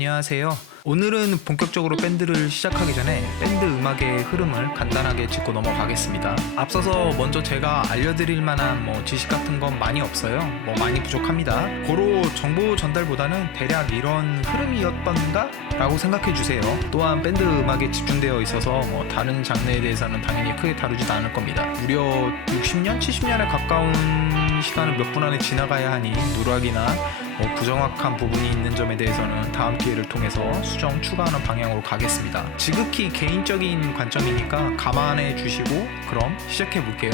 안녕하세요. 오늘은 본격적으로 밴드를 시작하기 전에 밴드 음악의 흐름을 간단하게 짚고 넘어가겠습니다. 앞서서 먼저 제가 알려드릴 만한 지식 같은 건 많이 없어요. 많이 부족합니다. 고로 정보 전달보다는 대략 이런 흐름이었던가? 라고 생각해 주세요. 또한 밴드 음악에 집중되어 있어서 다른 장르에 대해서는 당연히 크게 다루지도 않을 겁니다. 무려 60년, 70년에 가까운 시간을 몇 분 안에 지나가야 하니 누락이나 부정확한 부분이 있는 점에 대해서는 다음 기회를 통해서 수정 추가하는 방향으로 가겠습니다. 지극히 개인적인 관점이니까 감안해 주시고 그럼 시작해 볼게요.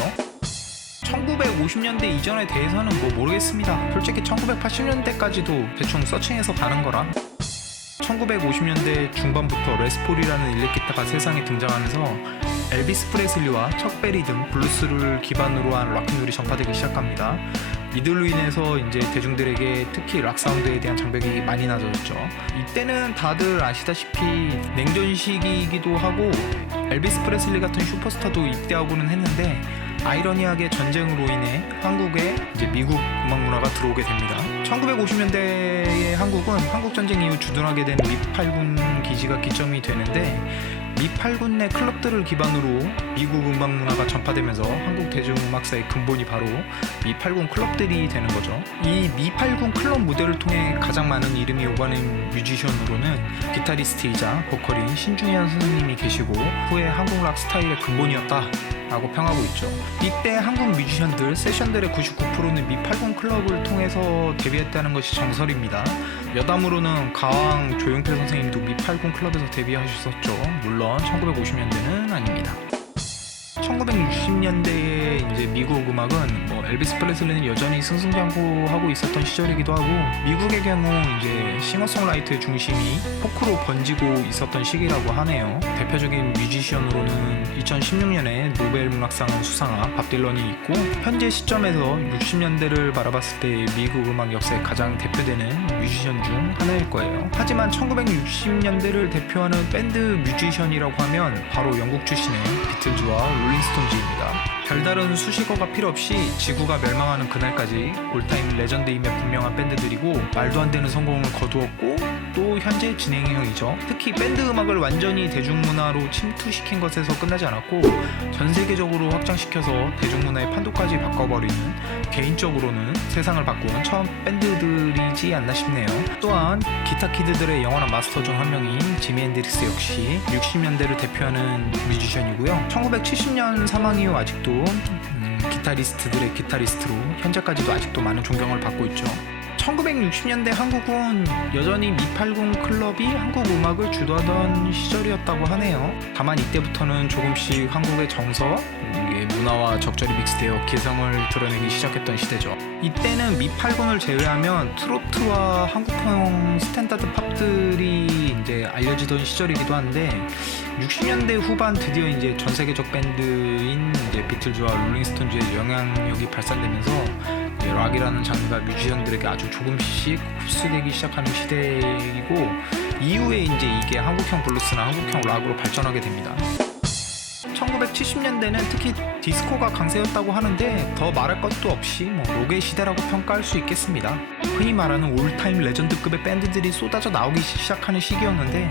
1950년대 이전에 대해서는 모르겠습니다. 솔직히 1980년대까지도 대충 서칭해서 가는 거라. 1950년대 중반부터 레스폴이라는 일렉기타가 세상에 등장하면서 엘비스 프레슬리와 척 베리 등 블루스를 기반으로 한 락앤롤이 전파되기 시작합니다. 이들로 인해서 이제 대중들에게 특히 락 사운드에 대한 장벽이 많이 낮아졌죠. 이때는 다들 아시다시피 냉전 시기이기도 하고 엘비스 프레슬리 같은 슈퍼스타도 입대하고는 했는데 아이러니하게 전쟁으로 인해 한국에 이제 미국 음악 문화가 들어오게 됩니다. 1950년대의 한국은 한국전쟁 이후 주둔하게 된 미8군 기지가 기점이 되는데 미8군 내 클럽들을 기반으로 미국 음악 문화가 전파되면서 한국 대중음악사의 근본이 바로 미8군 클럽들이 되는 거죠. 이 미8군 클럽 무대를 통해 가장 많은 이름이 오가는 뮤지션으로는 기타리스트이자 보컬인 신중현 선생님이 계시고 후에 한국 락 스타일의 근본이었다 라고 평하고 있죠. 이때 한국 뮤지션들, 세션들의 99%는 미8군 클럽을 통해서 데뷔했다는 것이 정설입니다. 여담으로는 가왕 조용필 선생님도 미8군 클럽에서 데뷔하셨었죠. 물론 1950년대는 아닙니다. 1960년대의 이제 미국 음악은 엘비스 프레슬리는 여전히 승승장구하고 있었던 시절이기도 하고 미국의 경우 이제 싱어송라이터의 중심이 포크로 번지고 있었던 시기라고 하네요. 대표적인 뮤지션으로는 2016년에 노벨 문학상 수상한 밥 딜런이 있고 현재 시점에서 60년대를 바라봤을 때 미국 음악 역사에 가장 대표되는 뮤지션 중 하나일 거예요. 하지만 1960년대를 대표하는 밴드 뮤지션이라고 하면 바로 영국 출신의 비틀즈와 롤링스톤즈입니다. 별다른 수식어가 필요 없이 지구가 멸망하는 그날까지 올타임 레전드임에 분명한 밴드들이고 말도 안 되는 성공을 거두었고 또 현재 진행형이죠. 특히 밴드 음악을 완전히 대중문화로 침투시킨 것에서 끝나지 않았고 전 세계적으로 확장시켜서 대중문화의 판도까지 바꿔버리는 개인적으로는 세상을 바꾼 처음 밴드들이지 않나 싶네요. 또한 기타 키드들의 영원한 마스터 중 한 명인 지미 앤드릭스 역시 60년대를 대표하는 뮤지션이고요. 1970년 사망 이후 아직도 기타리스트들의 기타리스트로 현재까지도 아직도 많은 존경을 받고 있죠. 1960년대 한국은 여전히 미8군 클럽이 한국 음악을 주도하던 시절이었다고 하네요. 다만 이때부터는 조금씩 한국의 정서, 문화와 적절히 믹스되어 개성을 드러내기 시작했던 시대죠. 이때는 미8군을 제외하면 트로트와 한국형 스탠다드 팝들이 이제 알려지던 시절이기도 한데 60년대 후반 드디어 이제 전 세계적 밴드인 이제 비틀즈와 롤링스톤즈의 영향력이 발산되면서 락이라는 장르가 뮤지션들에게 아주 조금씩 흡수되기 시작하는 시대이고 이후에 이제 이게 한국형 블루스나 한국형 락으로 발전하게 됩니다. 1970년대는 특히 디스코가 강세였다고 하는데 더 말할 것도 없이 록의 시대라고 평가할 수 있겠습니다. 흔히 말하는 올타임 레전드급의 밴드들이 쏟아져 나오기 시작하는 시기였는데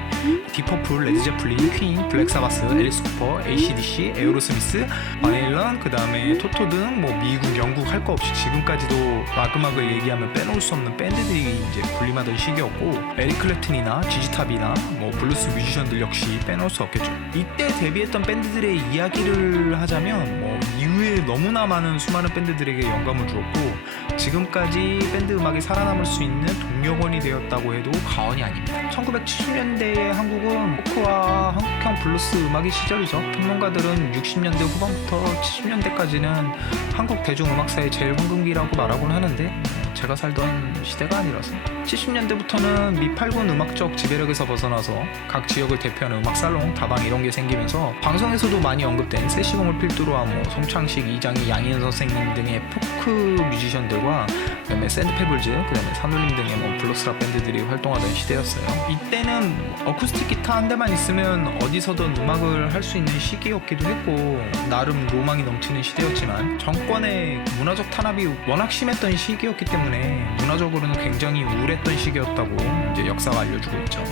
디퍼플, 레드제플린, 퀸, 블랙사바스, 앨리스 쿠퍼, AC/DC, 에어로스미스, 바닐런, 그 다음에 토토 등 미국, 영국 할 거 없이 지금까지도 락 음악을 얘기하면 빼놓을 수 없는 밴드들이 이제 군림하던 시기였고 에릭 클랩튼이나 지지탑이나 블루스 뮤지션들 역시 빼놓을 수 없겠죠. 이때 데뷔했던 밴드들의 이야기를 하자면 이후에 너무나 많은 수많은 밴드들에게 영감을 주었고 지금까지 밴드 음악이 살아남을 수 있는 동력원이 되었다고 해도 과언이 아닙니다. 1970년대의 한국은 포크와 한국형 블루스 음악의 시절이죠. 평론가들은 60년대 후반부터 70년대까지는 한국 대중음악사의 제일 황금기라고 말하곤 하는데 제가 살던 시대가 아니라서 70년대부터는 미8군 음악적 지배력에서 벗어나서 각 지역을 대표하는 음악살롱, 다방 이런 게 생기면서 방송에서도 많이 언급된 세시봉을 필두로 한 송창식, 이장희, 양희은 선생님 등의 포크 뮤지션들과 그다음에 샌드페블즈, 그다음에 산울림 등의 블루스락 밴드들이 활동하던 시대였어요. 이때는 어쿠스틱 기타 한 대만 있으면 어디서든 음악을 할 수 있는 시기였기도 했고 나름 로망이 넘치는 시대였지만 정권의 문화적 탄압이 워낙 심했던 시기였기 때문에 때문에 문화적으로는 굉장히 우울했던 시기였다고 이제 역사가 알려주고 있죠.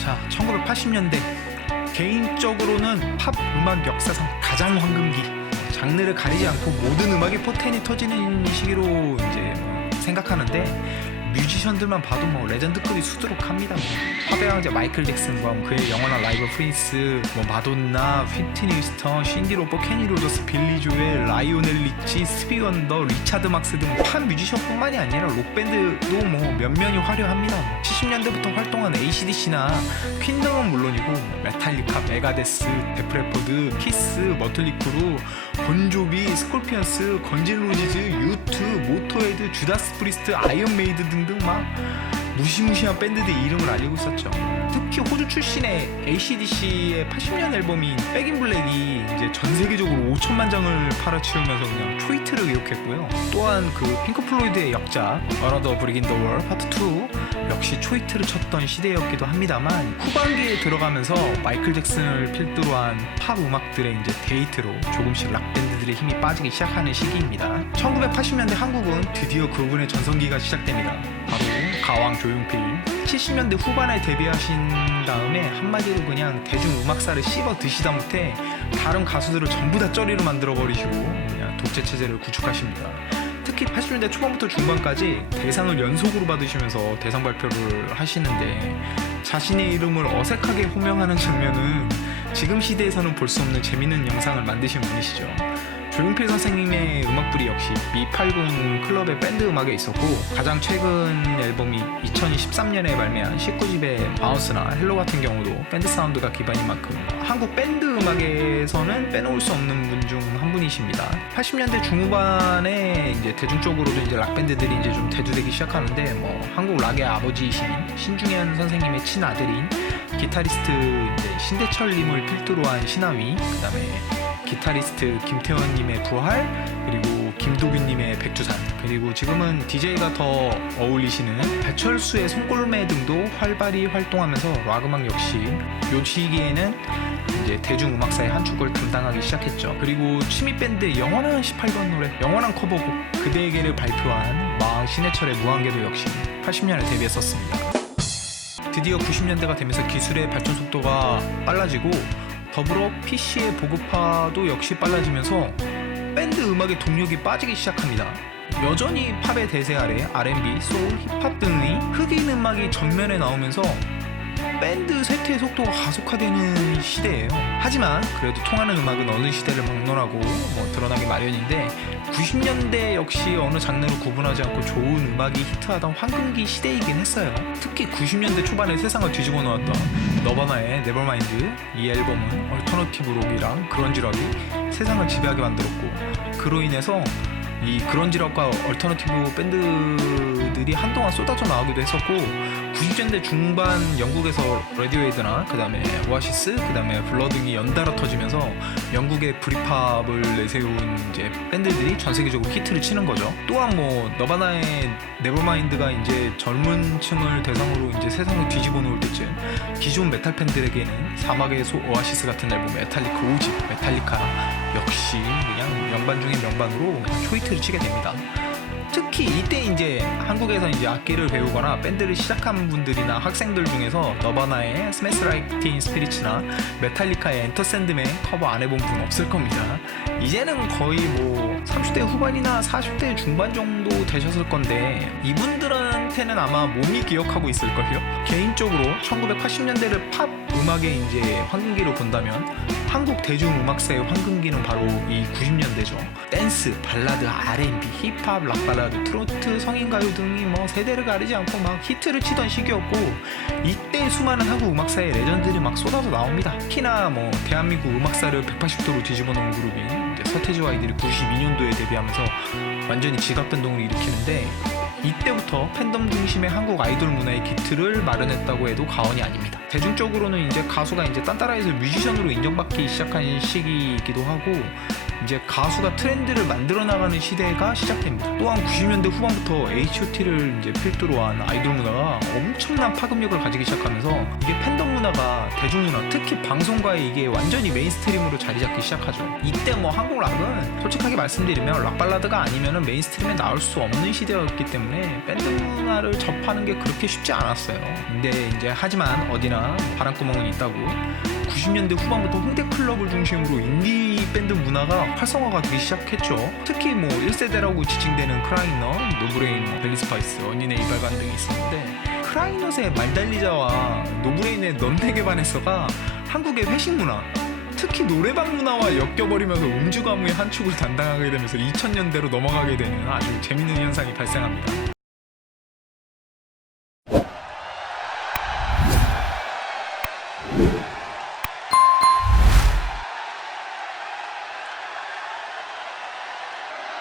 자, 1980년대 개인적으로는 팝 음악 역사상 가장 황금기, 장르를 가리지 않고 모든 음악이 포텐이 터지는 시기로 이제 생각하는데, 뮤지션들만 봐도 레전드급이 수두룩합니다. 팝의 왕자 마이클 잭슨과 그의 영원한 라이벌 프린스, 마돈나, 휘트니 휴스턴, 신디 로퍼, 케니 로저스, 빌리 조엘, 라이오넬 리치, 스티비 원더, 리차드 막스 등 팝 뮤지션뿐만이 아니라 록밴드도 몇 면이 화려합니다. 70년대부터 활동한 AC/DC나 퀸 등은 물론이고 메탈리카, 메가데스, 데프레포드, 키스, 머틀리 크루, 본조비, 스콜피언스, 건진 로지즈, 유투, 모토헤드, 주다스 프리스트, 아이언 메이드 등등 무시무시한 밴드들의 이름을 알리고 있었죠. 특히 호주 출신의 AC/DC의 80년 앨범인 백인 블랙이 이제 전 세계적으로 5천만 장을 팔아치우면서 그냥 초히트를 기록했고요. 또한 그 핑크 플로이드의 역작 Another Brick in the Wall 파트 2 역시 초히트를 쳤던 시대였기도 합니다만, 후반기에 들어가면서 마이클 잭슨을 필두로 한 팝 음악들의 이제 데이트로 조금씩 락 밴드들의 힘이 빠지기 시작하는 시기입니다. 1980년대 한국은 드디어 그분의 전성기가 시작됩니다. 바로 가왕 조용필. 70년대 후반에 데뷔하신 다음에 한마디로 그냥 대중음악사를 씹어 드시다 못해 다른 가수들을 전부 다 쩌리로 만들어버리시고 그냥 독재체제를 구축하십니다. 특히 80년대 초반부터 중반까지 대상을 연속으로 받으시면서 대상 발표를 하시는데, 자신의 이름을 어색하게 호명하는 장면은 지금 시대에서는 볼 수 없는 재밌는 영상을 만드신 분이시죠. 조용필 선생님의 음악불이 역시 미8군 클럽의 밴드 음악에 있었고, 가장 최근 앨범이 2013년에 발매한 19집의 바운스나 헬로 같은 경우도 밴드 사운드가 기반인 만큼 한국 밴드 음악에서는 빼놓을 수 없는 분 중 한 분이십니다. 80년대 중후반에 이제 대중적으로도 이제 락 밴드들이 이제 좀 대두되기 시작하는데, 한국 락의 아버지이신 신중현 선생님의 친아들인 기타리스트 이제 신대철님을 필두로 한 신하위, 그다음에 기타리스트 김태원님의 부활, 그리고 김도균님의 백두산, 그리고 지금은 DJ가 더 어울리시는 배철수의 손골매 등도 활발히 활동하면서 락 음악 역시 요 시기에는 이제 대중음악사의 한 축을 담당하기 시작했죠. 그리고 취미밴드 영원한 18번 노래, 영원한 커버곡 그대에게를 발표한 마왕 신해철의 무한궤도 역시 80년에 데뷔했었습니다. 드디어 90년대가 되면서 기술의 발전 속도가 빨라지고 더불어 PC의 보급화도 역시 빨라지면서 밴드 음악의 동력이 빠지기 시작합니다. 여전히 팝의 대세 아래 R&B, 소울, 힙합 등의 흑인 음악이 전면에 나오면서 밴드 쇠퇴의 속도가 가속화되는 시대예요. 하지만 그래도 통하는 음악은 어느 시대를 막론하고 드러나기 마련인데, 90년대 역시 어느 장르를 구분하지 않고 좋은 음악이 히트하던 황금기 시대이긴 했어요. 특히 90년대 초반에 세상을 뒤집어 놓았던 너바나의 네버마인드, 이 앨범은 얼터너티브 록이랑 그런지 록이 세상을 지배하게 만들었고, 그로 인해서 이 그런지 록과 얼터너티브 밴드들이 한동안 쏟아져 나오기도 했었고, 90년대 중반 영국에서 레디오헤드나 그 다음에 오아시스, 그 다음에 블러 등이 연달아 터지면서 영국의 브리팝을 내세운 이제 밴드들이 전 세계적으로 히트를 치는 거죠. 또한 너바나의 네버마인드가 이제 젊은 층을 대상으로 이제 세상을 뒤집어 놓을 때쯤 기존 메탈 팬들에게는 사막의 오아시스 같은 앨범 메탈리카 5집 메탈리카 역시 그냥 명반 중의 명반으로 초히트를 치게 됩니다. 특히 이때 이제 한국에서 이제 악기를 배우거나 밴드를 시작한 분들이나 학생들 중에서 너바나의 스매시 라이크 틴 스피릿이나 메탈리카의 엔터 샌드맨 커버 안 해본 분 없을 겁니다. 이제는 거의 30대 후반이나 40대 중반 정도 되셨을 건데, 이분들한테는 아마 몸이 기억하고 있을걸요. 개인적으로 1980년대를 팝 음악의 이제 황금기로 본다면 한국 대중음악사의 황금기는 바로 이 90년대죠. 댄스, 발라드, R&B, 힙합, 락발라드, 트로트, 성인가요 등이 세대를 가리지 않고 막 히트를 치던 시기였고, 이때 수많은 한국 음악사의 레전드들이 막 쏟아져 나옵니다. 특히나 대한민국 음악사를 180도로 뒤집어 놓은 그룹인 이제 서태지와 아이들이 92년도에 데뷔하면서 완전히 지각 변동을 일으키는데, 이때부터 팬덤 중심의 한국 아이돌 문화의 기틀을 마련했다고 해도 과언이 아닙니다. 대중적으로는 이제 가수가 이제 딴따라에서 뮤지션으로 인정받기 시작한 시기이기도 하고 이제 가수가 트렌드를 만들어 나가는 시대가 시작됩니다. 또한 90년대 후반부터 H.O.T를 이제 필두로 한 아이돌 문화가 엄청난 파급력을 가지기 시작하면서 이게 팬덤 문화가 대중문화, 특히 방송가에 이게 완전히 메인스트림으로 자리 잡기 시작하죠. 이때 뭐 한국 락은 솔직하게 말씀드리면 락 발라드가 아니면은 메인스트림에 나올 수 없는 시대였기 때문에 밴드 문화를 접하는 게 그렇게 쉽지 않았어요. 근데 이제 하지만 어디나 바람구멍은 있다고 90년대 후반부터 홍대 클럽을 중심으로 인디 밴드 문화가 활성화가 되기 시작했죠. 특히 뭐 1세대라고 지칭되는 크라잉넛, 노브레인, 벨리스파이스, 언니네 이발관 등이 있었는데 크라잉넛의 말달리자와 노브레인의 넌 내게 반했어가 한국의 회식 문화, 특히 노래방 문화와 엮여버리면서 음주 가무의 한 축을 담당하게 되면서 2000년대로 넘어가게 되는 아주 재밌는 현상이 발생합니다.